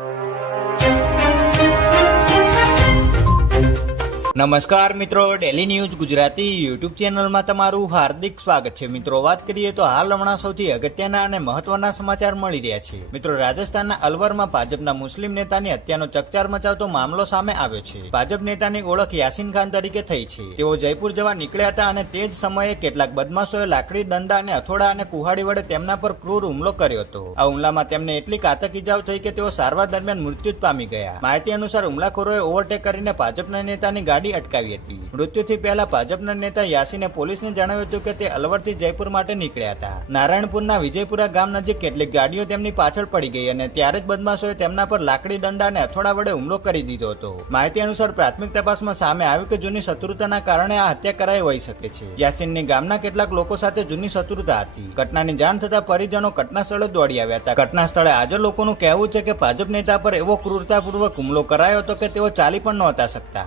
you. નમસ્કાર મિત્રો daily news Gujarati YouTube ચેનલમાં તમારું હાર્દિક સ્વાગત છે. મિત્રો, વાત કરીએ તો હાલ હમણાં સૌથી અગત્યના અને મહત્વના સમાચાર મળી રહ્યા છે. મિત્રો, રાજસ્થાનના અલવરમાં ભાજપના મુસ્લિમ નેતાની હત્યાનો ચકચાર મચાવતો મામલો સામે આવ્યો છે. ભાજપ નેતાની ઓળખ યાસીન ખાન તરીકે થઈ છે. તેઓ જયપુર જવા નીકળ્યા હતા અને તે જ સમયે કેટલાક બદમાશોએ લાકડી, દંડા અને અથોડા અને કુહાડી વડે તેમના પર ક્રૂર હુમલો કર્યો હતો. આ હુમલામાં તેમને એટલી ઘાતક ઇજાઓ થઈ કે તેઓ સારવાર દરમિયાન મૃત્યુ પામી ગયા. માહિતી અનુસાર હુમલાખોરોએ ઓવરટેક કરીને ભાજપના નેતાની ગાડી અટકાવી હતી. મૃત્યુથી પહેલા ભાજપના નેતા યાસીને પોલીસને જણાવ્યું હતું કે તે અલવરથી જયપુર માટે નીકળ્યા હતા. નારાયણપુરના વિજયપુરા ગામ નજીક કેટલીક ગાડીઓ તેમની પાછળ પડી ગઈ અને ત્યારે જ બદમાશોએ તેમના પર લાકડી દંડા અને અથોડા વડે હુમલો કરી દીધો હતો. માહિતી અનુસાર પ્રાથમિક તપાસમાં સામે આવ્યું કે જૂની શત્રુતાના કારણે આ હત્યા કરાઈ હોઈ શકે છે. યાસીનની ગામના કેટલાક લોકો સાથે જૂની શત્રુતા હતી. ઘટનાની જાણ થતા પરિજનો ઘટના સ્થળે દોડી આવ્યા હતા. ઘટના સ્થળે હાજર લોકોનું કહેવું છે કે ભાજપ નેતા પર એવો ક્રૂરતાપૂર્વક હુમલો કરાયો હતો કે તેઓ ચાલી પણ નહોતા શકતા.